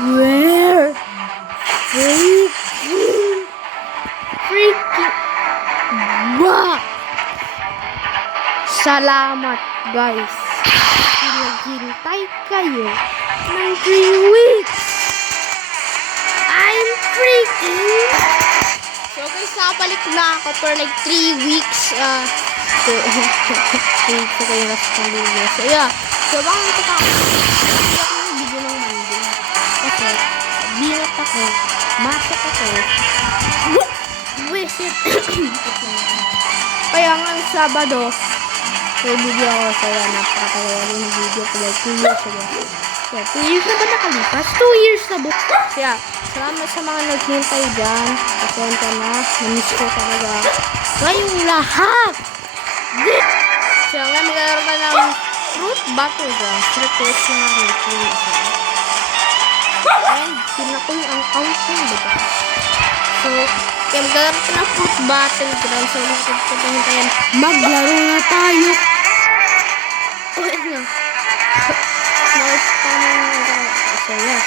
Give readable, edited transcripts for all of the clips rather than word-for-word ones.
Where? Freaking what? Salamat guys. Naghintay kayo ng 3 weeks. I'm freaking. So guys, nakabalik na ako for like 3 weeks. So kayo na sa video. So yeah. So baka ito pa ako. Video ng Monday. Kasi binat ako. Masok ako. Visit. Kaya nga Sabado. So video ako. So yeah, napakatagal yung video ko like 2 years ago. Yeah, 2 years na ba nakalipas? 2 years na ba? So yeah, salamat sa mga naghintay dyan. Pasensya na. Namiss ko talaga. Ngayong lahat. So nga magkaroon ka ng fruit battleground. Request na nga rin. And pinakuy ang outcome, diba? So, kaya magkaroon ka ng fruit battleground. So, nakapagpapahing tayo. Maglaro na tayo! Oh, ano? So, yeah.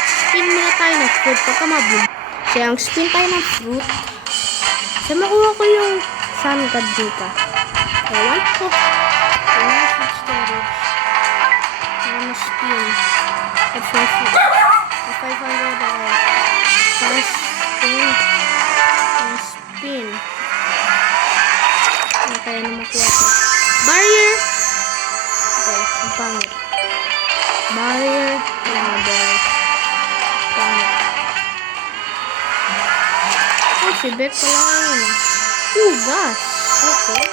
Spin muna tayo ng fruit. Pagka mabul. So, ang spin tayo ng fruit. So, makuha ko yung sun god dito. So, 1 po. Spin. At 500 first spin. Spin. Ano kaya na makuha ko? Barrier. Okay, ang pangit. Barrier. Oh, si Beth pala ngayon. Gas. Okay.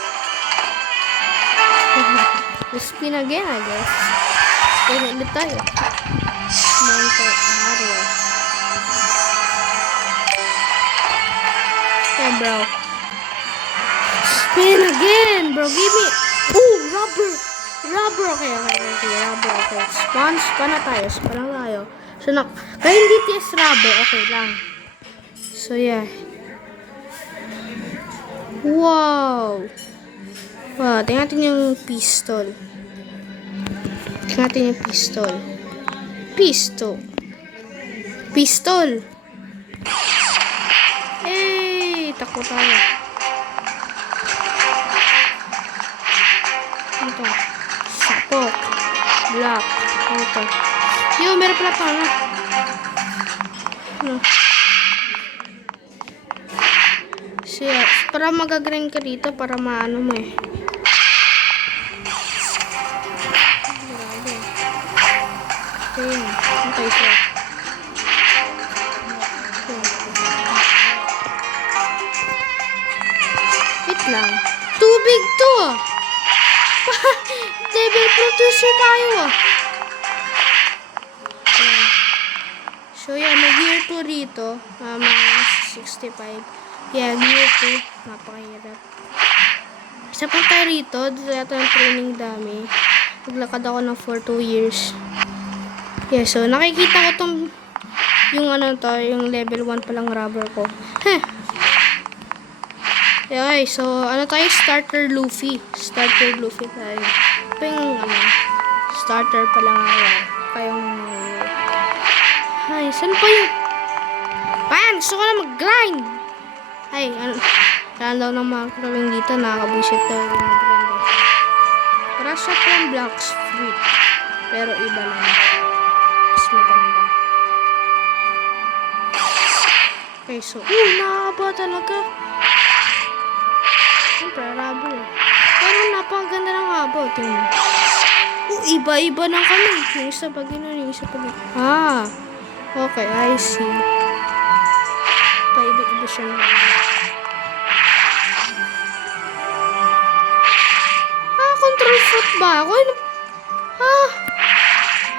Spin again, I guess. Pwede ulit tayo. Mountain Barrier. Okay, bro. Spin again, bro. Give me. Oh, rubber. Rubber. Okay. Rubber. Okay. Sponge pa na tayo. So, kaya hindi tiyes rubber. Okay lang. So, yeah. Wow. Wow. Tingnan natin yung pistol. Tingnan yung pistol. Pistol. Hey, takbo tayo. Ito. Sapok. Black. Ito. Yo, meron pala pa. Ano? Siya. Para mag-grind ka dito para maano mo eh. Okay, so. Wait lang. Tubig to! Devil producer tayo ah. So yeah, mag-gear 2 rito. Minus 65. Yeah, gear 2. Napakahirap. Isa pa tayo rito. Dito yata yung training dami. Naglakad ako ng for 2 years. Yeah, so nakikita ko tong yung yung level 1 palang rubber ko. Okay, so tayo starter Luffy. Starter Luffy tayo. Ito yung starter pala nga. Kayong ay, saan pa yun? Pan, gusto ko na mag-grind. Ay, kailan daw ng mga krawing dito, nakakabusit daw yung mag-grind. Para siya palang blocks fruit. Pero iba lang. Mas maganda. Okay, so, nakakaba talaga. Siyempre, rubber. Pero napakaganda ng haba. Tingnan. Iba-iba na kami. Yung isa pa gano'n, yung isa pa gano'n. Okay, I see. Iba-iba siya na. Control fruit ba ako?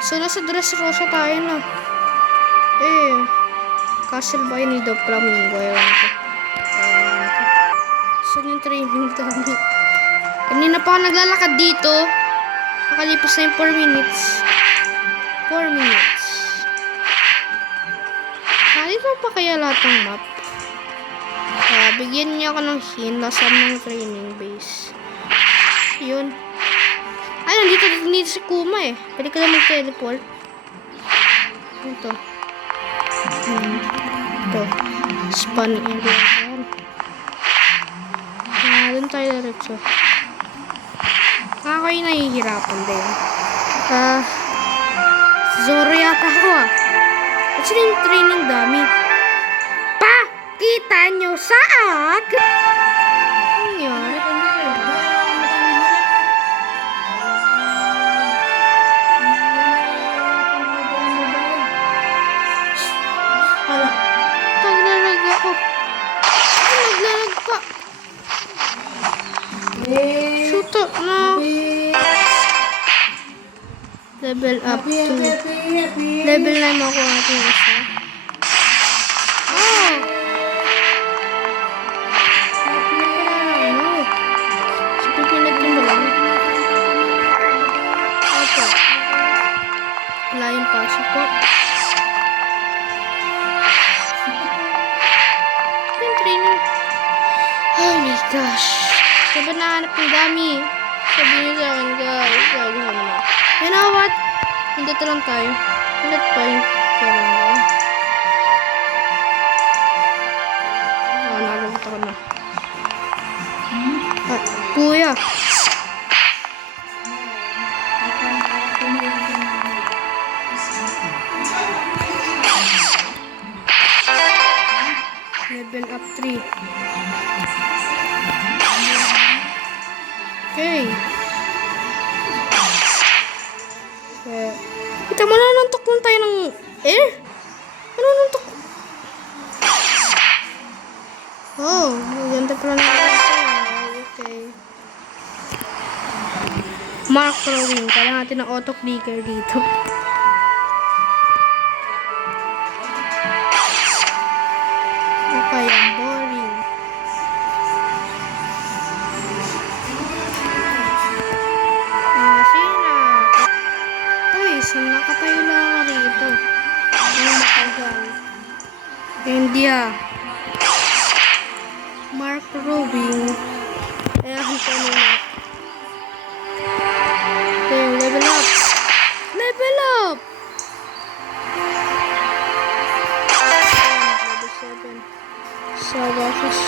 So, nasa Dressrosa tayo na. Castlevania the Flamingo. Ewan ko. Saan yung training dami? Kanina pa ako naglalakad dito. Nakalipas na yung 4 minutes. 4 minutes. Dito pa kaya lahat ng map? Bigyan niya ako ng hint. Nasaan ng training base. Yun. Ay, nandito si Kuma eh. Pwede ka na mag-teleport. Ito. Ito. Span area. Ayan. Doon tayo diretso. Ako yung nahihirapan din. Zoro yata ako At sila yung training dami. Kita nyo sa akin? Ano yan? Naglalag ako. Naglalag pa. Shoot up na. Level up to. Level 9 ako ating isa. Wala yung pasok po. Yung training. Oh my gosh. Sabi nahanap yung dami. Sabi niyo sa akin, guys. Sabi ko naman. You know what? Pindot lang tayo. Pindot pa yung kailangan. Nalagot ako na. Kuya. Level up 3. Okay. Kita mo, nanuntok lang tayo ng air? Nanuntok. Oh, ganda pala na. Okay. Mark throwing. Kailangan natin ng auto clicker dito. Okay, ang boring. Sina. Uy, saan nakatayo na ako rito? Ang matagal. India. Mark Rowing. Ayan ko nila. Okay, level up. Level up! Level 7. Sa basis.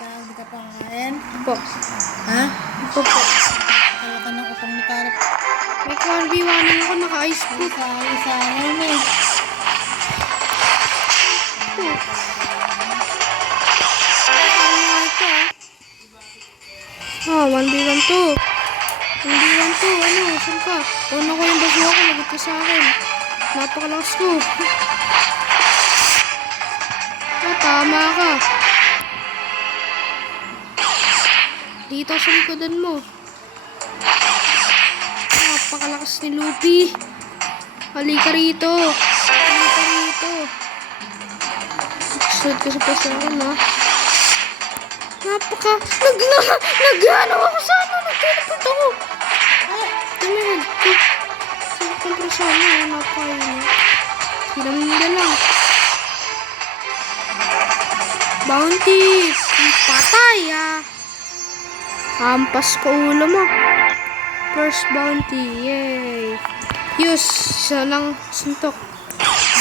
Parang di ka pa kakain? Po. Ha? Po po. Kaya ka ng utang ni Karap. May 1v1 ako, naka-ice po. Isa eh. Oh, 1v1 to. 1v1 to. Ano? Saan ka? Ano ko yung baso ako. Lagot ka sa akin. Napakalakas ko. Tama ka. Dito sa likodan mo. Napakalakas ni Luffy. Halika rito. Halika rito. Sunod ka sa pasaran, ha? Nag-ano ako sa ano? Nag-teleport ako. Tumihid ko. Sa kompresyon na, napakain. Hiram-hira lang. Bounty. Patay, Hampas ko ulo mo. First bounty. Yay. Yus. Isa lang suntok.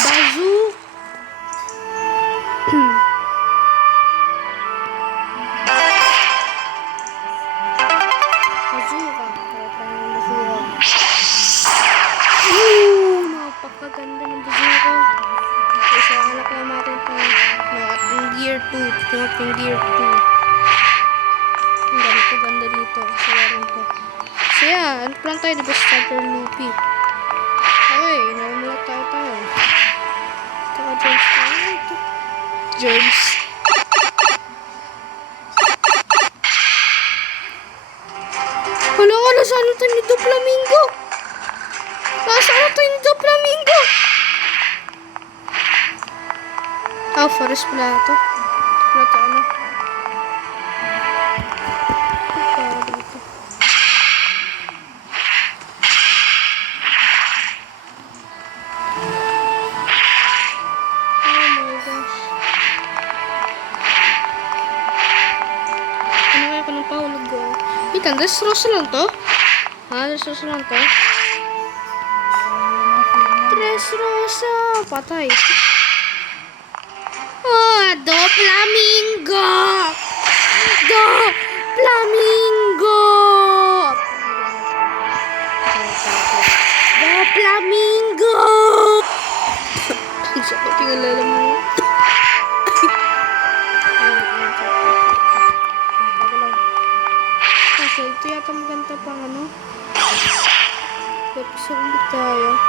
Bazoo. Bazooka. Napakaganda ng bazooka. Isa hanap na natin ito. At yung gear 2. Tinok yung gear 2. Ang ganito ganda dito. Sa larin ko. So yeah, ano lang tayo, diba starter Luffy? Okay, normal tayo. Taka James tayo. James. Wala ka, nasaan ito ni Doflamingo? Nasaan ito ni Doflamingo? Forest pala ito. Wala ito, ano? Para dito. Oh my gosh. Ano kaya ko ng pahulog ko? Wait, Andres, Rosa lang to? Ano susunod to? Tres Rosa. Patay. Oh, do flamingo. Do flamingo. Do flamingo. Ang sakit yung alala mo. Kasi ito yata maganda pang ano. Episode ulit tayo.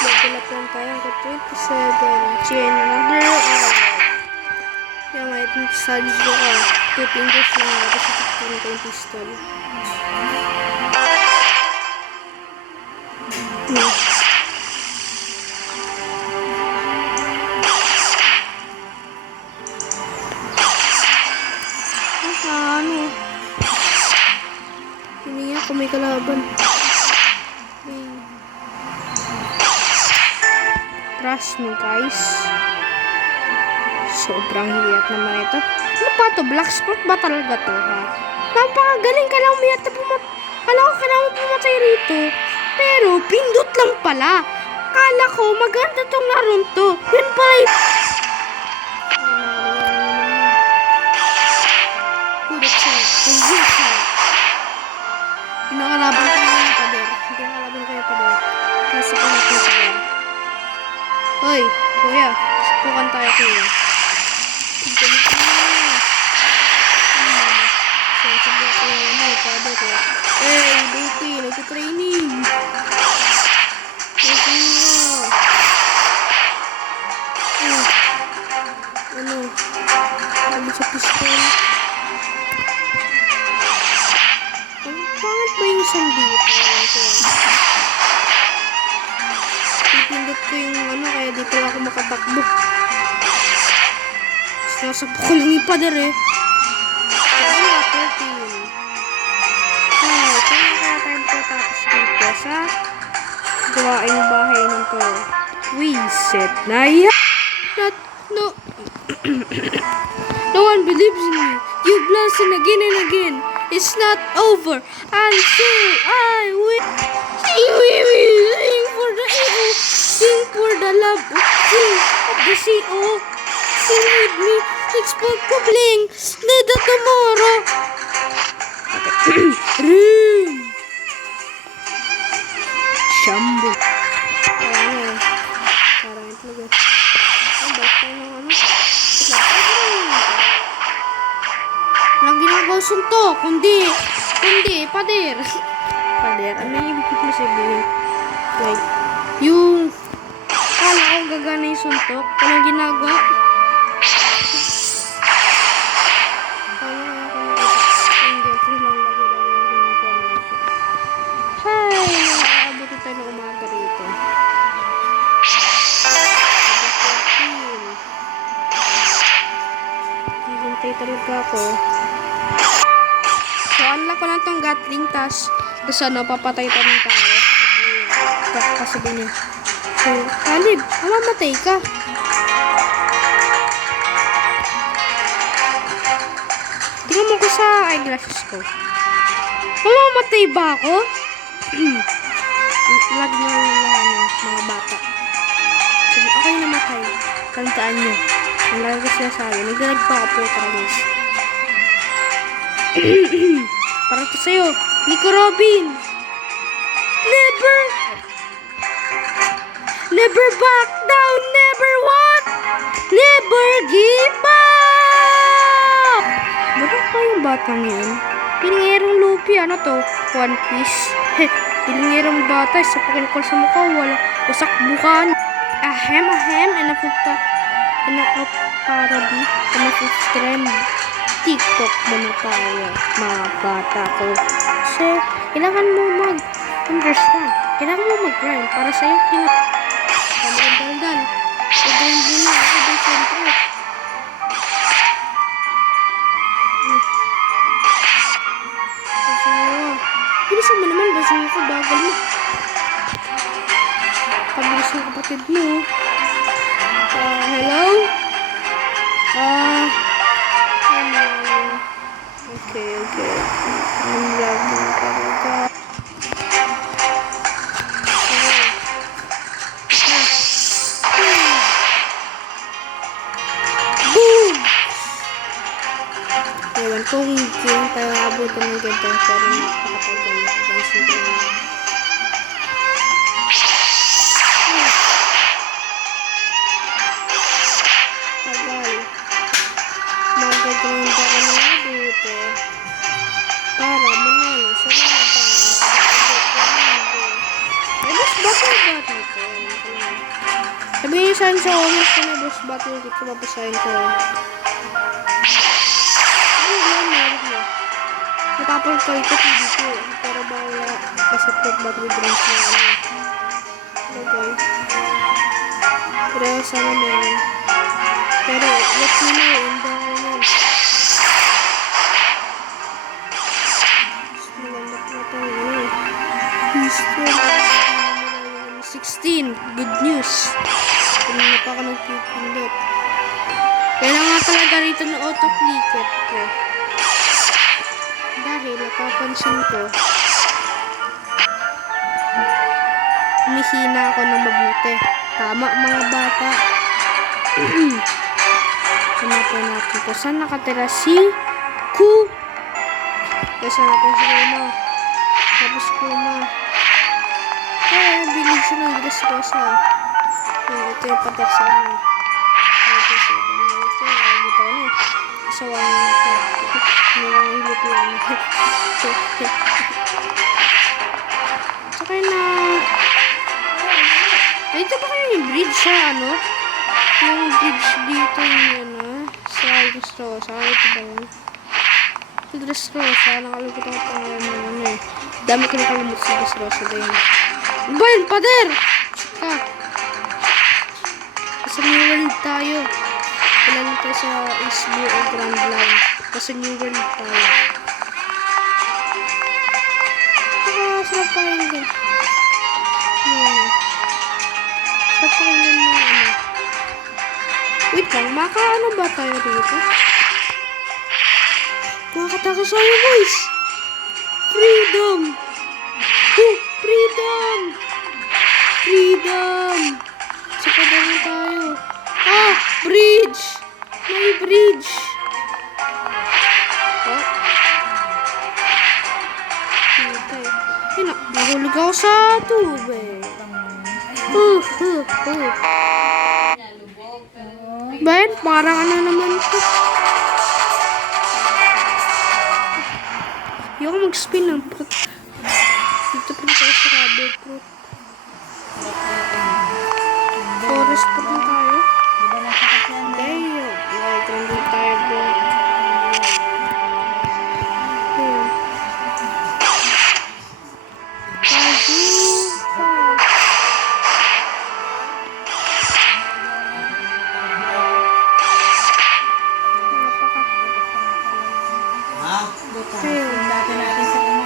Magdalap lang tayo hanggang 27. Chain another hour. Kaya may sadis ko ka. 2 fingers na ako sa 15 ko yung pistol. Ano? Tingnan ako may kalaban. Trust me, guys. Sobrang hirap naman ito. Ano pa to? Black sport ba talaga to, ha? Napakagaling ka lang umiyak na Kala ko kailangan pumatay rito. Pero, pindot lang pala. Kala ko, maganda tong laron to. Yun pala yung... Pinakalaban ko na yung pader. Pinakalaban ko yung pader. Nasa ko na yung pader. Hoy, kuya. Supukan tayo, kuya. Galit na. Subukan ko yung pader ko. Hey, baby. Nagtitraining. Baby na. Ano? Ano sa pistol? Pangit ba yung sandito? Pipindot ko yung ano, kaya dito ako makatakbo. Sinasabok ko lang yung pader eh. Ano nga, 13. Ay, kaya kaya tayo tapos dito sa gawaing bahay ng to. Reset na yan. No. No one believes in me. You've lost it again and again. It's not over until I win. Sing for the EO. Sing for the love of the CO. Sing with me. Expect to bling. Need the tomorrow. Shambo. Parang ito lang. Ang bait ko ng ano. Walang ginagawa suntok, kundi, pader. Pader, ano yung ibig mo sabihin? Like, yung, kala ko gagana yung suntok, walang ginagawa. Hay, nakaabuti tayo ng umaga rito. Hintay talaga ako. So, unlock ko lang tong Gatling, tas ano, papatay tayo ng tao. Kasabi niya. So, Kalib, mamamatay ka. Tingnan mo ko sa eyeglasses ko. Mamamatay ba ako? Lagi niya yung mga bata. So, okay namatay. Tandaan niyo. Ang lagi ko sinasabi. Nagdalag pa ako po, Travis. Para to sa'yo, Nico Robin. Never back down. Never what? Never give up. Bakit pa yung batang yun? Pilingerong Luffy. Ano to? One Piece. Pilingerong bata. Sa pakinikol sa mukha. Wala. Wasak bukan. Ahem. And a parody. And a trend. TikTok mo na tayo, mga bata ko. Kasi, kailangan mo mag-understand. Kailangan mo mag-grind para sa'yo Daldan. Mag-grind din na ako doon siyempre. Bilisan mo naman, basin ko, bagal mo. Pabilis ng kapatid mo. Hello? Okay. I'm lagging talaga. dyan, pero napakatagal. Pansin ko na. Tagal. Mag-grind ako ng mabuti para manalo sa mga eh, boss battle ba dito? Sabihin niyo saan sa comments ko na boss battle dito, papasahin ko. Ano yan, meron mo? Napapagkalitot dito, pero ba wala kasi battlegrounds na ano. Okay. Pero sana meron. Pero let me know in the comments. Maganda po ito yun. 16. Good news. Kanina pa ako nagpipindot. Kailangan nga talaga rito ng auto-clicker ko. Dahil napapansin ko, humihina ako ng mabuti. Tama mga bata. Hanapin natin ito. Saan nakatira si Ku? Kasi natin si Kuma. Tapos Kuma. Eh, bilig siya ng dress ko sa. Ito yung patak sa amin. Ito yung ito na. Kasawahan ito. Nangangilip yan. Tsaka na. Ay, ito ba kayo yung bridge sa ano? Yung bridge dito yung ano? Sa Dressrosa. Ito ba yun? Sa Dressrosa. Nakalimutan ko pangalan ng ano eh. Dami ko nakalimut sa Dressrosa din. Ba yun, pader! Tsaka. Sa New World tayo. Wala lang tayo sa East Blue o Grand Line. Kasi New World tayo. Tsaka, sarap pakinggan. Sarap pakinggan ng ano. Wait lang, makaano ba tayo dito? Nakakatakas tayo, boys! Freedom! Oh, freedom! Freedom! Sa padala tayo. Ah! Bridge! May bridge! Oh. Okay. Ayun na, nahulog ako sa tubig. Bayan, parang ano naman ito. Ayoko mag-spin ng fruit. Dito pa tayo sa rubber fruit. Forest fruit na tayo. Di ba nasa kapyan na? Hindi, trending tayo bro. Ayun. Ayun. Dati natin sa inyo.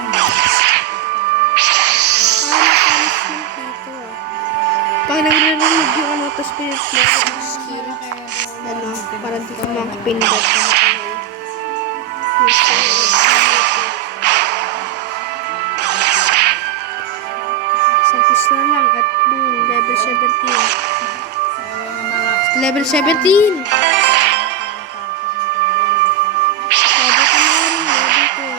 Nakalis na dito. Pag nagre-remove yung ano, tapos pinag-play yung skill. Ano, para di ka makapindot na matagal. Sampis na lang at boom, level 17. Level 17! Sabi ko na rin, level 20.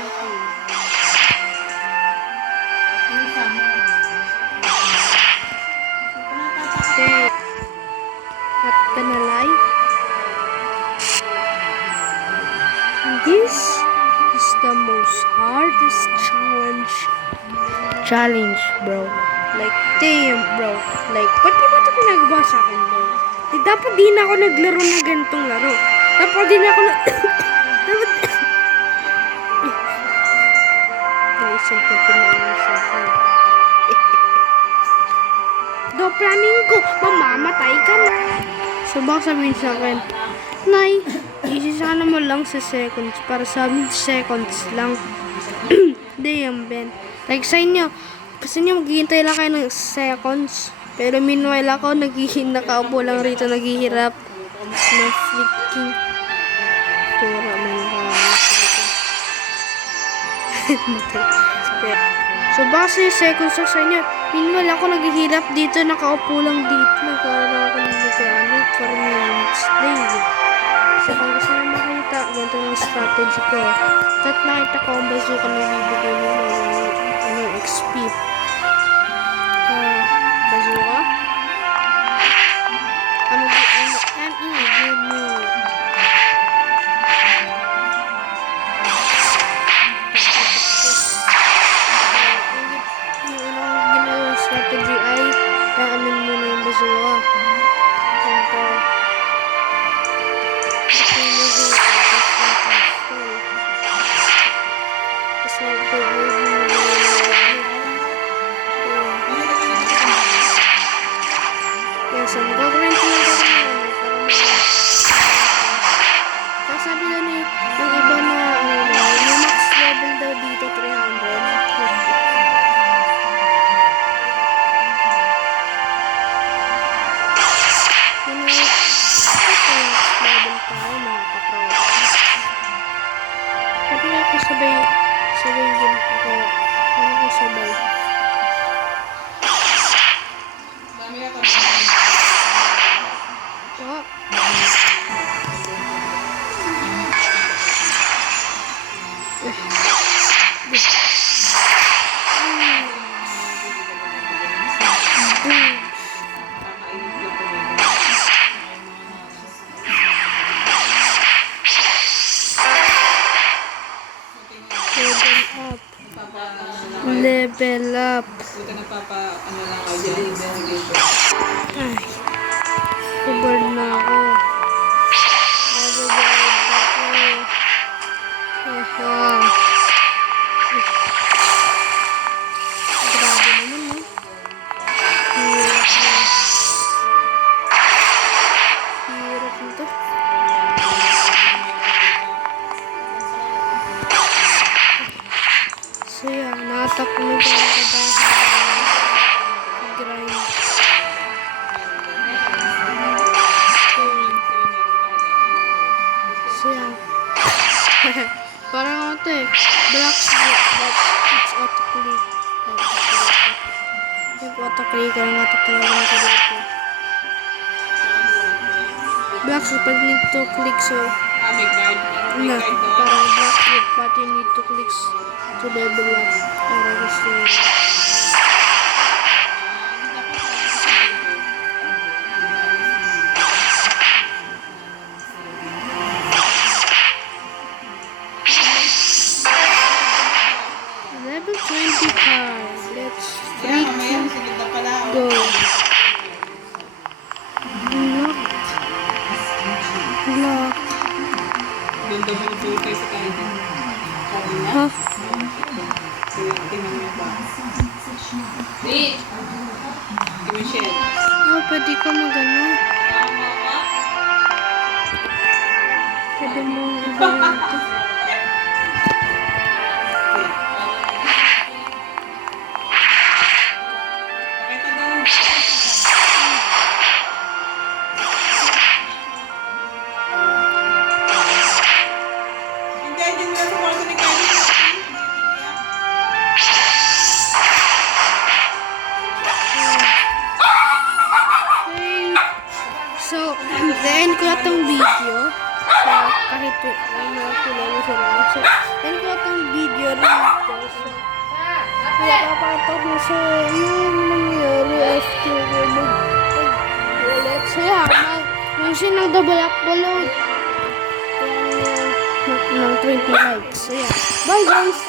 Okay. Not gonna lie. This is the most hardest challenge, bro. Like, damn, bro. Like, ba't di ba ito pinagawa sa akin, bro? Di dapat di na ako naglaro ng ganitong laro. Dapat di na ako dapat... Naisip ko pinainin sa akin. Do, planning ko, mamamatay ka na. So, baka sabihin sa akin, Nay, isisana mo lang sa seconds. Para sa amin, seconds lang. Damn, Ben. Like sa inyo, kasi nyo maghihintay lang kayo ng seconds. Pero meanwhile ako, nakaupo lang rito, naghihirap. Na freaking tura man ba. So, baka sa seconds lang sa inyo. Meanwhile ako, naghihirap dito, nakaupo lang dito. Nagkaroon ako ng nagkaano for minutes. Day. Kasi kung gusto nyo makita makita, ganito yung strategy ko. At nakita ko ang bazooka na bibigay mo ng XP. Bazooka. I'm in a good mood. Yung ginawang strategy ay naamin muna yung bazooka. Ganito. So, gagawin ko lang para sabi na ni ang iba na yung max level daw dito 300. Yun yung max level tayo mga katropa. Sabi nga ako sabay din ako. Ano ko sabay? Dami ako. Oh. Level up. Huwag ka nagpapa, ano lang ako dyan. Ay. Bored na ako. Bored ako. Grabe naman, no? Hirap nito. So yeah, natak mo ba ako dahil grind. So yeah. Parang ano to eh. Black split, but it's auto-click. Yung auto-click, kaya natak talaga na sa dito. Black split, but need to click so May card. May na, card doon. parang black split, but you need to click to level up. Para gusto yun. Level 25. Let's Kaya mamaya, sa ganda pala. go. Lock. Lock. Doon daw mag-filter sa kanina. Kanina. Ha? Tingnan mo ba? Wait! Si Michelle. Ah, pwede ko magano. Pwede mo i-gawin ito. Pakita daw. Hindi, dyan nga sa kwarto ni Kylie. Okay. So, then ko na tong video. So, kahit ano, tulad sa lang. So, then ko na tong video dito. So, kaya papakita ko sa yung nangyari after ko mag-ulit. So, yeah, yung sinang-double upload. Kaya ng 20 likes. So, yeah. Bye, guys!